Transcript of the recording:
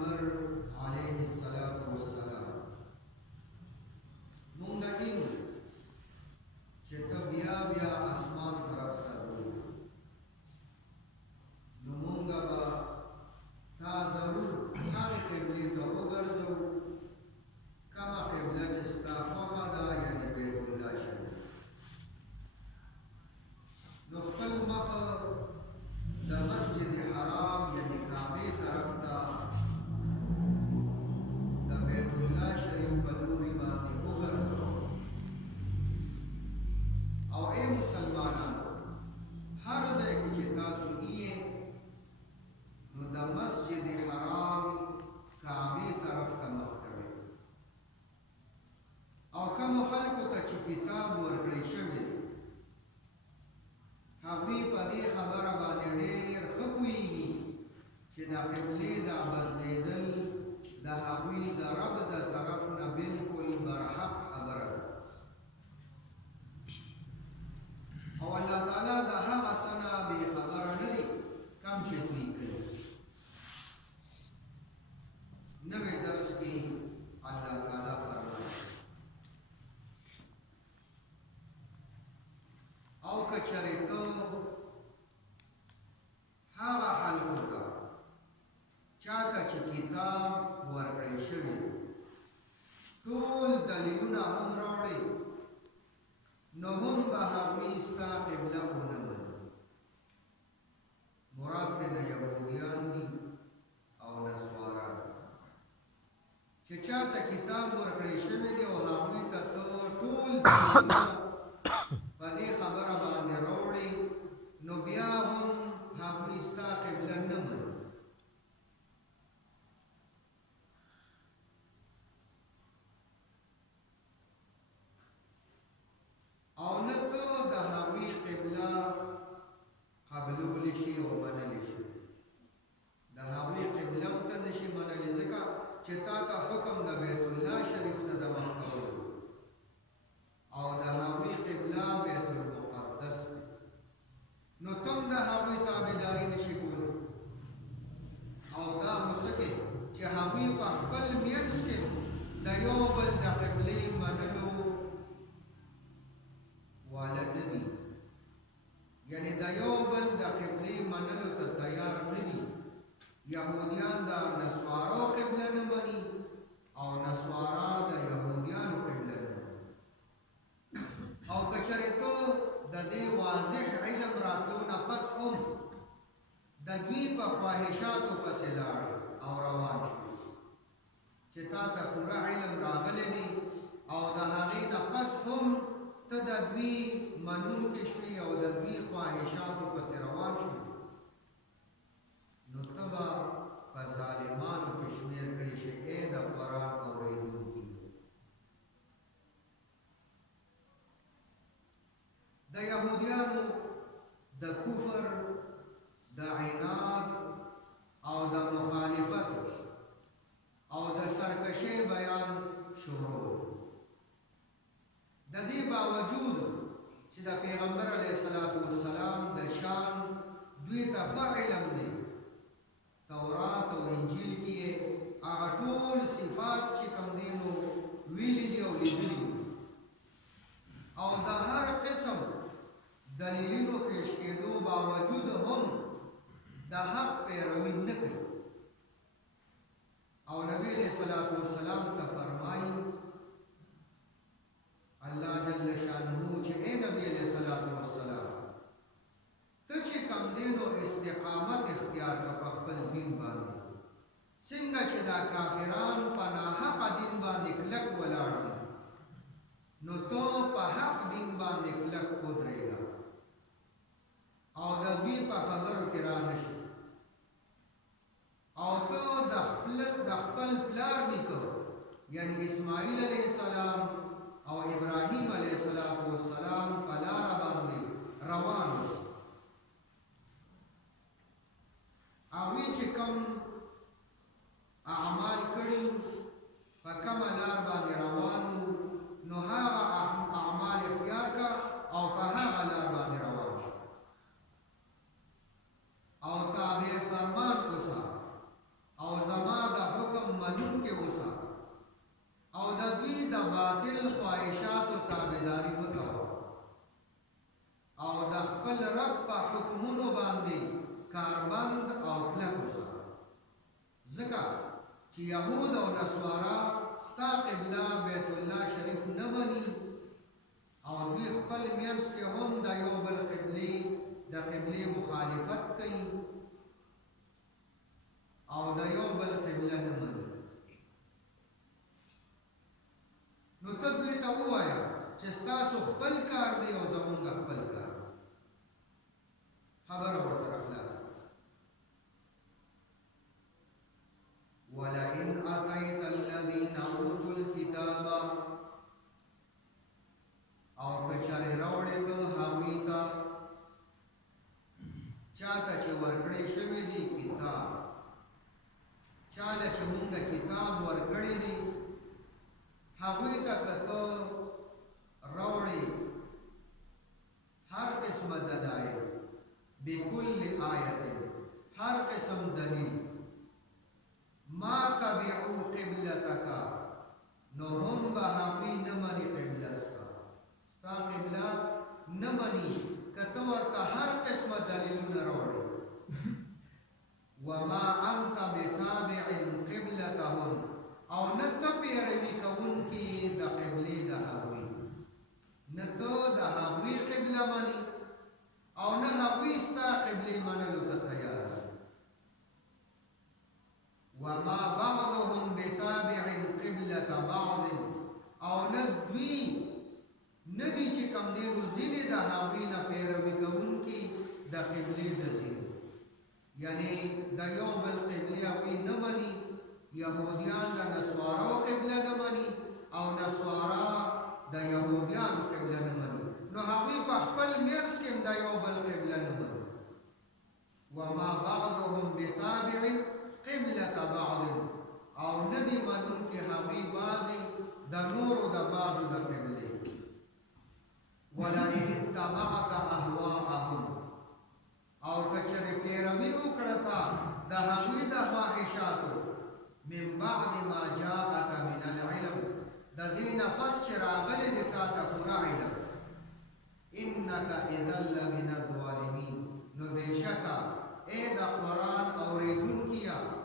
پیغمبر علیه الصلاة والسلام مونږ د اینو چې ته بیا بیا اسمان طرف ته ځو نو مونږ به تا ضرور هغې قبلې ته وګرځو کومه قبله چې ستا خوښه ده یعنې بیت الله شریف نو خپل مخ د مسجد حرام یعنی کعبې طرف ته د بیت الله شریف په لوري باندې وګرځو او ای مسلمانانو هر ځای کې چې تاسو یې نو د مسجد حرام کعبې طرف ته مخ کوئ او کومو خلکو ته چې کتاب ورکړی شوی دی هغوی په دې خبره باندې ډېر ښه پوهېږي چې د قبلې دا بدلېدل د هغوی د رب د طرف نه بلکل برحق خبره ده او الله تعالی د هغه څه نه بې خبره نه دی کوم چې دوی کوي نوې درس کې الله تعالی فرمایي او که چېرې ته هغه خلکو ته چاته چې کتاب ورکړی شوی ټول دلیلونه هم راوړي نو هم به هغوی ستا قبله ونه مني مراد دې د یهودیان دي او نسواران چې چاته کتاب ورکړی شوی دی او هغوی ته ته ټول دلیلونه په دې خبره باندې راوړي نو بیا هم هغوی ستا قبله نه مني او نه ته د هغوی قبله قبلولی شي او منلی شي د هغوی قبله هم ته نشي منلی ځکه چې تا ته حکم د بیت الله شریف ته د مخ کولو او د هغوی قبله بیت المقدس دی نو تم د هغوی تابعداري نشي کولی او دا خو څه کې چې هغوی په خپل منځ کې د یو بل د قبلې منلو والا نه دي یعنې د یو بل د قبلې منلو ته تیار نه دي یهودیان د نسوارو قبله نه مني او نسوارا د یهودیانو قبله نه مني او که چېرې ته د دې واضح علم راتلو نه پس هم د دوی په خواهشاتو پسې لاړې او روان شوې چې تا ته پوره علم راغلی دی او د هغې نه پس هم ته د دوی منونکې شوې او د دوی خواهشاتو پسې روان شوې نو ته به په ظالمانو کې شمېر کړې شې ای د قرآن اورېدونکي د یهودیانو د کفر د عناد او د مخالفت او د سرکشۍ بیان شروع د دې باوجود چې د پیغمبر علیه الصلاة والسلام د شان دوی ته ښه علم دی تورات او انجیل کې یې هغه ټول صفات چې کوم دي نو ویلي دي او لیدلي او د هر قسم دلیلونو پیش کېدو باوجود هم د حق پیروي نه کوي او نبی علیہ الصلوۃ والسلام ته فرمایي الله جل شانه چې اے نبی علیہ الصلوۃ والسلام ته چې کوم دینو استقامت اختیار کړ په خپل دین باندې څنګه چې دا کافران په ناحق دین باندې کلک ولاړ دي نو ته په حق دین باندې کلک ودرېږه او د دوی په خبرو کې را نشي او ته د خپل پلار نیکه یعنی اسماعیل علیه السلام او ابراهیم علیه السلام په لاره باندې روان اوسه هغوی چې کوم اعمال کړي په کومه لار باندې روان وو نو هغه اعمال اختیار کړه او په هغه لار باندې روان شه او تابع فرمان اوسه او زما د منونکې اوسه او د دوی د باطل خواهشاتو تابعداري مه کوه او د خپل رب په حکمونو باندې کاربند او کلک اوسه ځکه چې یهود او نصارا ستا قبله بیت الله شریف نه مني او دوی خپل منځ کې هم د یو بل قبلې مخالفت کوي او د یو بل قبله نه مني نو ته دوی ته ووایه چې ستاسو خپل کار دی او زمونږ خپل کار خبره ورسره خلاصه ولئن اتيت الذين اوتوا الكتاب او کچره راوړې ته هغوی ته چاته چې ورکړی شوی دی کتاب چاله چې مونږ کتاب ورکړی دی هغوی ته که ته راوړې هر قسمه دلایل بكل آیت هر قسم دلیل ما تبعو قبلتک نو هم به هغوی نه مني قبله ستا قبله نه مني که ته ورته هر قسمه دلیلونه راوړې وما انت بتابع قبلتهم او نه ته پیروي کوونکي د قبلې د هغوی نه ته د هغوی قبله مني او نه هغوی ستا قبلې منلو ته تیار وما بعضهم بتابع قبلة بعض او نه دوی نه دي چې کوم دی نو ځینې د هغوی نه پیروي کوونکي د قبلې د ځینې یعنی د یو بل قبلې هغوی نه مني یهودیان د نصوارو قبله نه مني او نصوارا د یهودیانو قبله نه مني نو هغوی په خپل منځ کې د یو بل قبله نه مني وما بعضهم بتابع قبلة بعض او ندی منون کې هغوی بعضې د نورو د بعضو د قبلې ولئن اتبعت اهواءهم او کچرې پیروي وکړه تا د هغوی د خواهشاتو من بعد ما جاءك من العلم د دې نه پس چې راغلی دی تا ته پوره علم انک اذا لمن الظالمین نو بېشکه ای د قرآن اورېدونکیه